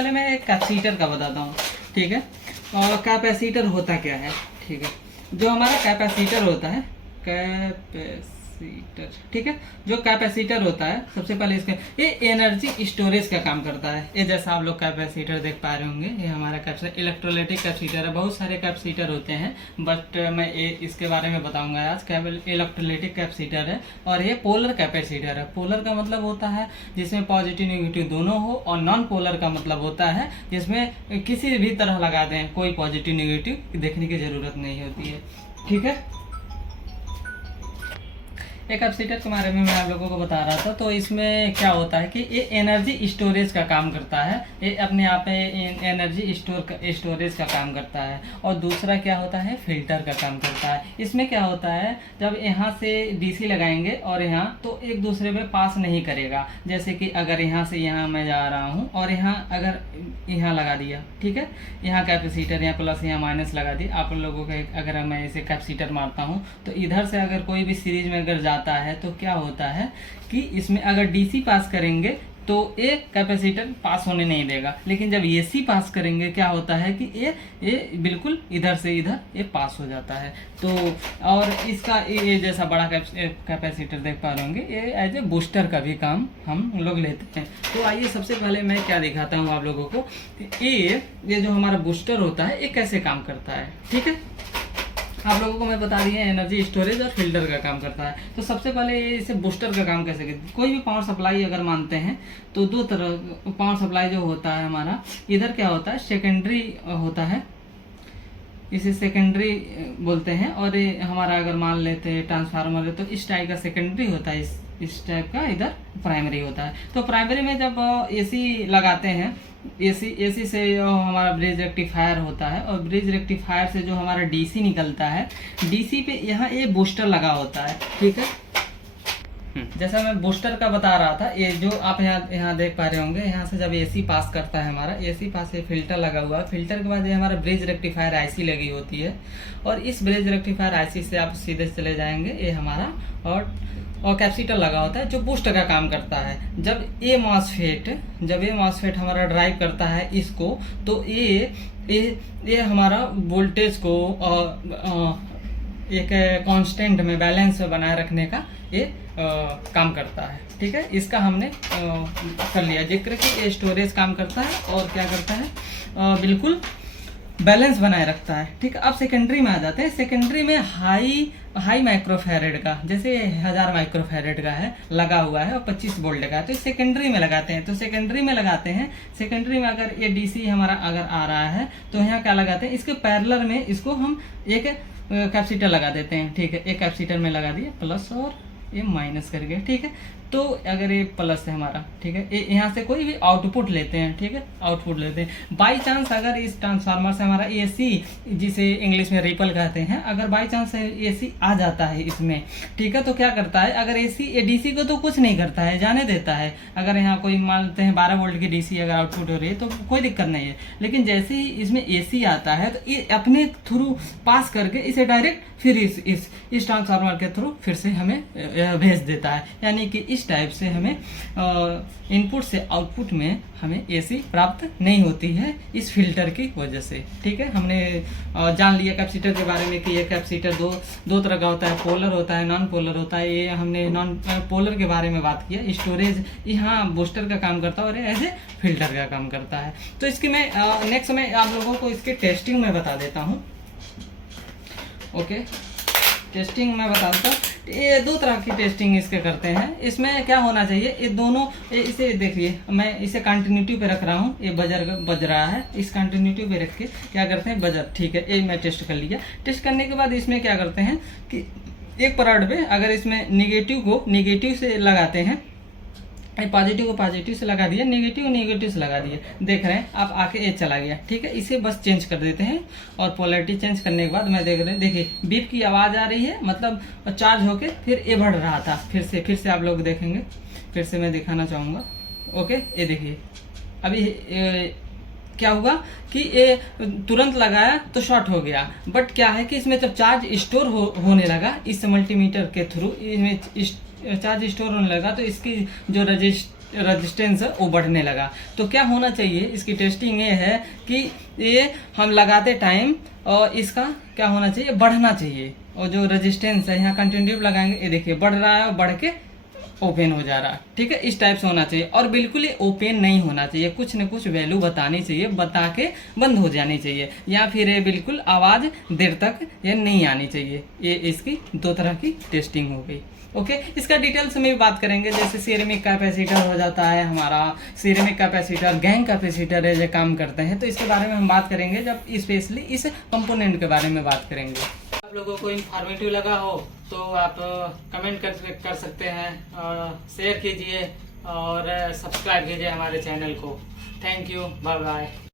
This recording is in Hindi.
पहले मैं कैपेसिटर का बताता हूँ, ठीक है। और कैपेसिटर होता क्या है, ठीक है। जो हमारा कैपेसिटर होता है, कैपेसिटर, ठीक है, जो कैपेसिटर होता है सबसे पहले इसके ये एनर्जी स्टोरेज का काम करता है। ये जैसा आप लोग कैपेसिटर देख पा रहे होंगे, ये हमारा कैपेसिटर इलेक्ट्रोलाइटिक कैपेसिटर है। बहुत सारे कैपेसिटर होते हैं, बट मैं ये इसके बारे में बताऊंगा आज। केवल इलेक्ट्रोलाइटिक कैपेसिटर है और ये पोलर कैपेसिटर है। पोलर का मतलब होता है जिसमें पॉजिटिव नेगेटिव दोनों हो, और नॉन पोलर का मतलब होता है जिसमें किसी भी तरह लगा दें, कोई पॉजिटिव नेगेटिव देखने की जरूरत नहीं होती है, ठीक है। एक कैपेसिटर के बारे में मैं आप लोगों को बता रहा था। तो इसमें क्या होता है कि ये एनर्जी स्टोरेज का काम करता है, ये अपने आप में एनर्जी स्टोरेज का काम करता है। और दूसरा क्या होता है, फिल्टर का काम करता है। इसमें क्या होता है, जब यहाँ से डीसी लगाएंगे और यहाँ तो एक दूसरे में पास नहीं करेगा। जैसे कि अगर यहाँ से यहाँ मैं जा रहा हूँ और यहाँ अगर यहाँ लगा दिया, ठीक है, यहाँ कैपेसिटर, यहाँ प्लस यहाँ माइनस लगा दिया। आप लोगों का अगर मैं इसे कैपेसिटर मारता हूँ तो इधर से अगर कोई भी सीरीज में अगर जाता है तो क्या होता है कि इसमें अगर डीसी पास करेंगे तो ये कैपेसिटर पास होने नहीं देगा। लेकिन जब एसी पास करेंगे क्या होता है कि ये बिल्कुल इधर से इधर ये पास हो जाता है। तो और इसका ये जैसा बड़ा कैपेसिटर देख पा रहे होंगे, ये एज ए बूस्टर का भी काम हम लोग लेते हैं। तो आइए सबसे पहले मैं क्या दिखाता हूँ आप लोगों को, ये जो हमारा बूस्टर होता है ये कैसे काम करता है, ठीक है। आप लोगों को मैं बता दिया एनर्जी स्टोरेज और फिल्टर का काम करता है। तो सबसे पहले इसे बूस्टर का काम कैसे करते हैं। कोई भी पावर सप्लाई अगर मानते हैं तो दो तरह पावर सप्लाई जो होता है हमारा, इधर क्या होता है, सेकेंडरी होता है, इसे सेकेंडरी बोलते हैं। और ये हमारा अगर मान लेते हैं ट्रांसफार्मर है तो इस टाइप का सेकेंडरी होता है, इस टाइप का इधर प्राइमरी होता है। तो प्राइमरी में जब एसी लगाते हैं, एसी से जो हमारा ब्रिज रेक्टिफायर होता है, और ब्रिज रेक्टिफायर से जो हमारा डीसी निकलता है, डीसी पे यहाँ ये बूस्टर लगा होता है, ठीक है। जैसा मैं बूस्टर का बता रहा था, ये जो आप यहाँ देख पा रहे होंगे, यहाँ से जब एसी पास करता है हमारा, एसी पास ये फिल्टर लगा हुआ है। फिल्टर के बाद ये हमारा ब्रिज रेक्टिफायर आईसी लगी होती है, और इस ब्रिज रेक्टिफायर आईसी से आप सीधे चले जाएंगे, ये हमारा और कैपेसिटर लगा होता है जो बूस्टर का काम करता है। जब ये मॉसफेट हमारा ड्राइव करता है इसको, तो ये हमारा वोल्टेज को एक कांस्टेंट में, बैलेंस में बनाए रखने का ये काम करता है, ठीक है। इसका हमने कर लिया जिक्र कि ये स्टोरेज काम करता है और क्या करता है, बिल्कुल बैलेंस बनाए रखता है, ठीक है। अब सेकेंडरी में आ जाते हैं। सेकेंडरी में हाई माइक्रोफैरेड का, जैसे 1000 माइक्रोफैरेड का है लगा हुआ है और 25 वोल्ट का है, तो सेकेंडरी में लगाते हैं। तो सेकेंडरी में लगाते हैं, सेकेंडरी में अगर ये डीसी हमारा अगर आ रहा है तो यहाँ क्या लगाते हैं, इसके पैरेलल में इसको हम एक कैपेसिटर लगा देते हैं, ठीक है। एक कैपेसिटर में लगा दिया प्लस और ये माइनस करके, ठीक है। तो अगर ये प्लस है हमारा, ठीक है, ये यहाँ से कोई भी आउटपुट लेते हैं, ठीक है, आउटपुट लेते हैं। बाई चांस अगर इस ट्रांसफार्मर से हमारा एसी, जिसे इंग्लिश में रिपल कहते हैं, अगर बाई चांस एसी आ जाता है इसमें, ठीक है, तो क्या करता है, अगर एसी डीसी को तो कुछ नहीं करता है, जाने देता है। अगर यहाँ कोई मानते हैं 12 वोल्ट की डीसी अगर आउटपुट हो रही है तो कोई दिक्कत नहीं है। लेकिन जैसे ही इसमें एसी आता है तो ये अपने थ्रू पास करके इसे डायरेक्ट फिर इस ट्रांसफार्मर के थ्रू फिर से हमें भेज देता है। यानी कि इस टाइप से हमें इनपुट से आउटपुट में हमें एसी प्राप्त नहीं होती है इस फिल्टर की वजह से, ठीक है। हमने जान लिया कैपेसिटर के बारे में कि ये कैपेसिटर दो तरह का होता है, पोलर होता है, नॉन पोलर होता है। ये हमने नॉन पोलर के बारे में बात किया। स्टोरेज यहाँ बूस्टर का काम करता है और एज ए फिल्टर का काम करता है। तो इसकी मैं नेक्स्ट में आप लोगों को इसके टेस्टिंग में बता देता हूँ। ओके, टेस्टिंग मैं बताता हूँ। ये दो तरह की टेस्टिंग इसके करते हैं। इसमें क्या होना चाहिए, ये दोनों, इसे देखिए, मैं इसे कंटिन्यूटी पे रख रहा हूँ, ये बज रहा है, इस कंटिन्यूटी पे रख के क्या करते हैं, बजर, ठीक है। ये मैं टेस्ट कर लिया। टेस्ट करने के बाद इसमें क्या करते हैं कि एक पराड पे अगर इसमें निगेटिव को निगेटिव से लगाते हैं, पॉजिटिव को पॉजिटिव से लगा दिया, नेगेटिव को नेगेटिव से लगा दिया, देख रहे हैं आप, आके ये चला गया, ठीक है। इसे बस चेंज कर देते हैं और पोलैरिटी चेंज करने के बाद मैं देख रहे हैं, देखिए बीप की आवाज़ आ रही है, मतलब चार्ज होके फिर ये बढ़ रहा था, फिर से आप लोग देखेंगे, फिर से मैं दिखाना चाहूँगा। ओके, ये देखिए अभी क्या हुआ कि ये तुरंत लगाया तो शॉर्ट हो गया, बट क्या है कि इसमें जब चार्ज स्टोर होने लगा, इस मल्टीमीटर के थ्रू इसमें चार्ज स्टोर होने लगा, तो इसकी जो रेजिस्टेंस है वो बढ़ने लगा। तो क्या होना चाहिए, इसकी टेस्टिंग ये है कि ये हम लगाते टाइम और इसका क्या होना चाहिए, बढ़ना चाहिए। और जो रेजिस्टेंस है यहाँ कंटिन्यू लगाएंगे, ये देखिए बढ़ रहा है और बढ़ के ओपन हो जा रहा है, ठीक है। इस टाइप से होना चाहिए और बिल्कुल ही ओपन नहीं होना चाहिए, कुछ न कुछ वैल्यू बतानी चाहिए, बता के बंद हो जानी चाहिए, या फिर ये बिल्कुल आवाज़ देर तक ये नहीं आनी चाहिए। ये इसकी दो तरह की टेस्टिंग हो गई। ओके, इसका डिटेल्स में भी बात करेंगे। जैसे सिरेमिक कैपेसिटर हो जाता है हमारा, सिरेमिक कैपेसिटर गैंग कैपेसिटर है जो काम करते हैं, तो इसके बारे में हम बात करेंगे जब स्पेशली इस कंपोनेंट के बारे में बात करेंगे। आप लोगों को इन्फॉर्मेटिव लगा हो तो आप कमेंट कर सकते हैं, शेयर कीजिए और सब्सक्राइब कीजिए हमारे चैनल को। Thank you, bye bye.